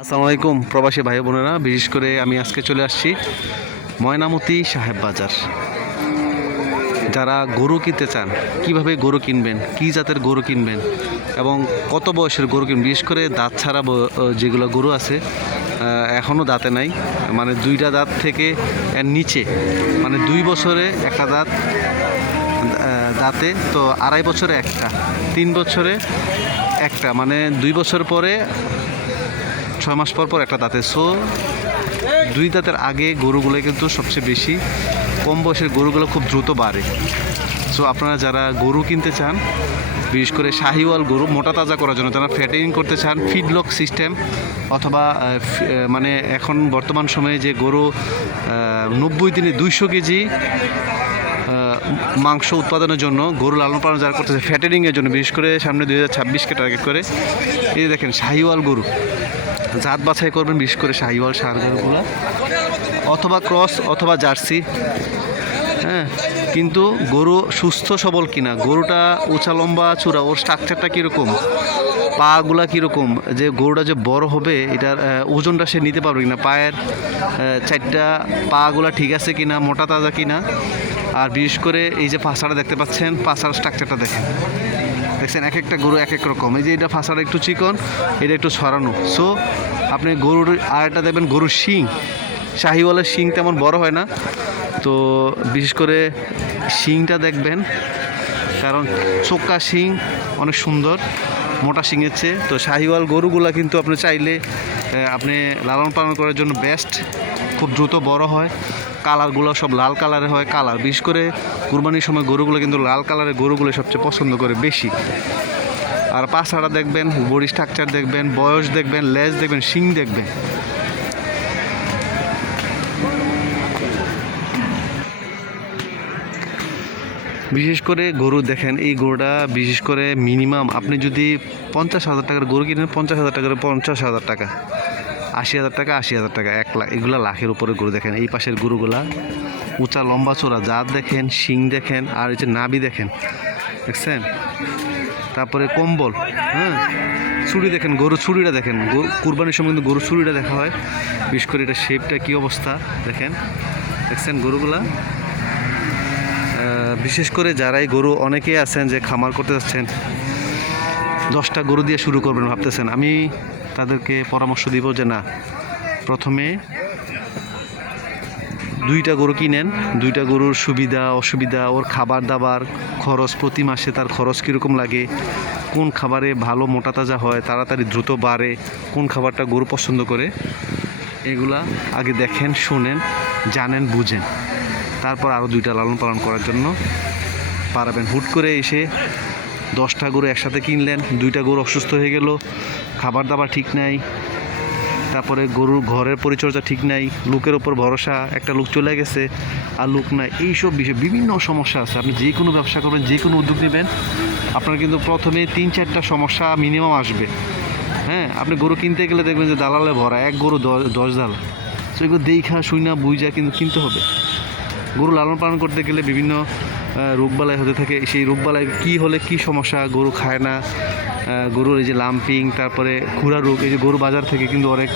আসসালামু আলাইকুম, প্রবাসী ভাই বোনেরা। বিশেষ করে আমি আজকে চলে আসছি ময়নামতি সাহেব বাজার। যারা গরু কিনতে চান, কীভাবে গরু কিনবেন, কি জাতের গরু কিনবেন এবং কত বয়সের গরু কিনবেন, বিশেষ করে দাঁত ছাড়া যেগুলো গরু আছে এখনও দাঁতে নাই। মানে দুইটা দাঁত থেকে নিচে মানে দুই বছরে একটা দাঁত দাঁতে, তো আড়াই বছরে একটা, তিন বছরে একটা মানে দুই বছর পরে ছয় মাস পর পর একটা দাঁতে সো দুই দাঁতের আগে গরুগুলো কিন্তু সবচেয়ে বেশি। কম বয়সের গরুগুলো খুব দ্রুত বাড়ে। সো আপনারা যারা গরু কিনতে চান, বিশেষ করে শাহিওয়াল গরু, মোটা তাজা করার জন্য যারা ফ্যাটেনিং করতে চান ফিডলক সিস্টেম অথবা মানে এখন বর্তমান সময়ে যে গরু নব্বই দিনে দুইশো কেজি মাংস উৎপাদনের জন্য গরু লালন পালন যারা করতেছে ফ্যাটেনিংয়ের জন্য, বিশেষ করে সামনে দুই হাজার ছাব্বিশকে টার্গেট করে, এই দেখেন শাহিওয়াল গরু। জাত বাছাই করবেন, বিশেষ করে শাহিওয়াল সার গরুগুলো অথবা ক্রস, অথবা জার্সি। হ্যাঁ কিন্তু গরু সুস্থ, সবল কিনা? গরুটা উঁচা, লম্বা, চূড়া, ওর স্ট্রাকচারটা কীরকম? পাগুলা কীরকম? যে গরুটা যে বড় হবে, এটার ওজনটা সে নিতে পারবে কিনা? পায়ের চারটা পাগুলা ঠিক আছে কিনা, মোটা, তাজা কিনা? আর বিশেষ করে এই যে পাছাটা দেখতে পাচ্ছেন, পাছার স্ট্রাকচারটা দেখেন। দেখছেন এক একটা গরু এক এক রকম। এই যে এটা ফাঁসাটা একটু চিকন, এটা একটু ছড়ানো। সো আপনি গরুর আর একটা দেখবেন, গরুর শিং। শাহিওয়ালের শিং তেমন বড় হয় না। তো বিশেষ করে শিংটা দেখবেন, কারণ চোকা শিং অনেক সুন্দর। মোটা শিঙের চেয়ে। তো শাহিওয়াল গরুগুলা কিন্তু আপনি চাইলে আপনি লালন পালন করার জন্য বেস্ট খুব দ্রুত বড় হয়। কালারগুলো সব লাল কালারে হয়। কালার বিশেষ করে কুরবানির সময় গরুগুলো কিন্তু লাল কালারের গরুগুলো সবচেয়ে পছন্দ করে বেশি। আর পাছাড়া দেখবেন, বডি স্ট্রাকচার দেখবেন, বয়স দেখবেন, লেজ দেখবেন, শিং দেখবেন। বিশেষ করে গরু দেখেন, এই গরুটা বিশেষ করে মিনিমাম আপনি যদি পঞ্চাশ হাজার টাকার গরু কিনেন, পঞ্চাশ হাজার টাকার পঞ্চাশ হাজার টাকা, আশি হাজার টাকা, আশি হাজার টাকা, এক লাখ, এগুলা লাখের উপরে গরু দেখেন। এই পাশের গরুগুলা উঁচা, লম্বা চোরা, জাত দেখেন, শিং দেখেন, আর যে নাবি দেখেন, দেখছেন? তারপরে কম্বল হ্যাঁ? ছুরি দেখেন গরু ছুরিটা দেখেন। কুরবানির সময় কিন্তু গরু ছুরিটা দেখা হয়। বিশেষ করে এটা শেপটা কী অবস্থা, দেখেন? দেখছেন গরুগুলা? বিশেষ করে যারাই গরু অনেকেই আছেন যে খামার করতে যাচ্ছেন, দশটা গরু দিয়ে শুরু করবেন ভাবতেছেন। আমি তাদেরকে পরামর্শ দিব যে না, প্রথমে দুইটা গরু কিনেন, দুইটা গরুর সুবিধা, অসুবিধা, ওর খাবার দাবার খরচ, প্রতি মাসে তার খরচ কীরকম লাগে, কোন খাবারে ভালো মোটা তাজা হয়, তাড়াতাড়ি দ্রুত বাড়ে, কোন খাবারটা গরু পছন্দ করে, এগুলা আগে দেখেন, শোনেন, জানেন, বুঝেন। তারপর আরও দুইটা লালন পালন করার জন্য পারবেন। হুট করে এসে দশটা গরু একসাথে কিনলেন, দুইটা গরু অসুস্থ হয়ে গেল খাবার দাবার ঠিক নাই, তারপরে গরুর ঘরের পরিচর্যা ঠিক নাই, লোকের ওপর ভরসা, একটা লোক চলে গেছে, আর লোক নাই। এইসব বিষয় বিভিন্ন সমস্যা আছে। আপনি যে কোনো ব্যবসা করবেন, যে কোনো উদ্যোগ নেবেন, আপনার কিন্তু প্রথমে তিন চারটা সমস্যা মিনিমাম আসবে। হ্যাঁ আপনি গরু কিনতে গেলে দেখবেন যে দালালে ভরা, এক গরু দশ দাল। তো এগুলো দেখা, শুইনা বুঝা কিন্তু কিনতে হবে। গরু লালন পালন করতে গেলে বিভিন্ন রোগবালাই হতে থাকে। সেই রোগবালাই কি হলে কি সমস্যা? গরু খায় না। গরুর এই যে লাম্পিং, তারপরে খুরা রোগ, এই যে গরু বাজার থেকে কিন্তু অনেক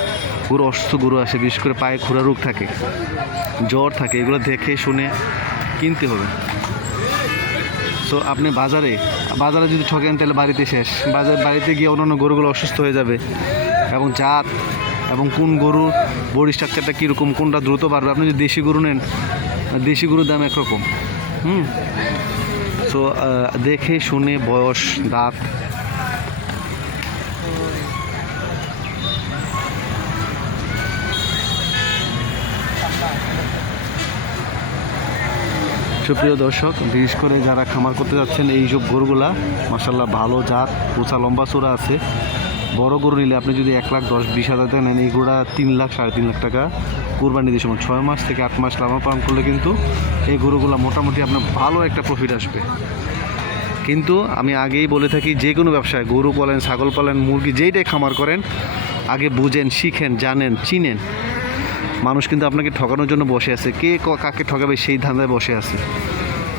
গরু, অসুস্থ গরু আসে। বিশেষ করে পায়ে খুরা রোগ থাকে। জ্বর থাকে, এগুলো দেখে, শুনে কিনতে হবে। তো আপনি বাজারে বাজারে যদি ঠকেন তাহলে বাড়িতে শেষ। বাজার, বাড়িতে গিয়ে অন্যান্য গরুগুলো অসুস্থ হয়ে যাবে। এবং জাত, এবং কোন গরুর বডি স্ট্রাকচারটা কীরকম, কোনটা দ্রুত বাড়বে? আপনি যদি দেশি গরু নেন দেশি গরুর দাম একরকম। হুম? সো দেখে শুনে বয়স, দাঁত। সুপ্রিয় দর্শক, বিশেষ করে যারা খামার করতে যাচ্ছেন, এইসব গরুগুলা মাসাল্লাহ ভালো জাত, উঁচা লম্বা চূড়া আছে। বড় গরু নিলে আপনি যদি এক লাখ দশ, বিশ হাজার টাকা নেন, এই গরুটা তিন লাখ, সাড়ে তিন লাখ টাকা কোরবানি দিয়ে সময় ছয় মাস থেকে আট মাস লালন পালন করলে কিন্তু এই গরুগুলো মোটামুটি আপনার ভালো একটা প্রফিট আসবে। কিন্তু আমি আগেই বলে থাকি, যে কোনো ব্যবসায় গরু পালেন, ছাগল পালেন, মুরগি যেইটাই খামার করেন, আগে বুঝেন, শিখেন, জানেন, চিনেন। মানুষ কিন্তু আপনাকে ঠকানোর জন্য বসে আছে। ক- কাকে ঠকাবে সেই ধান্দায় বসে আছে।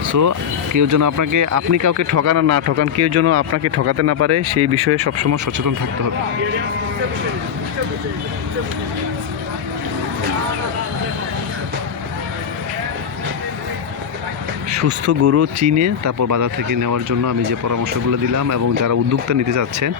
সো কেউ যেন আপনাকে, আপনি কাউকে ঠকান আর না ঠকান, কেউ যেন আপনাকে ঠকাতে না পারে, সেই বিষয়ে সবসময় সচেতন থাকতে হবে। সুস্থ গরু চিনে তারপর বাজার থেকে নেওয়ার জন্য আমি যে পরামর্শগুলো দিলাম এবং যারা উদ্যোক্তা নিতে চাচ্ছেন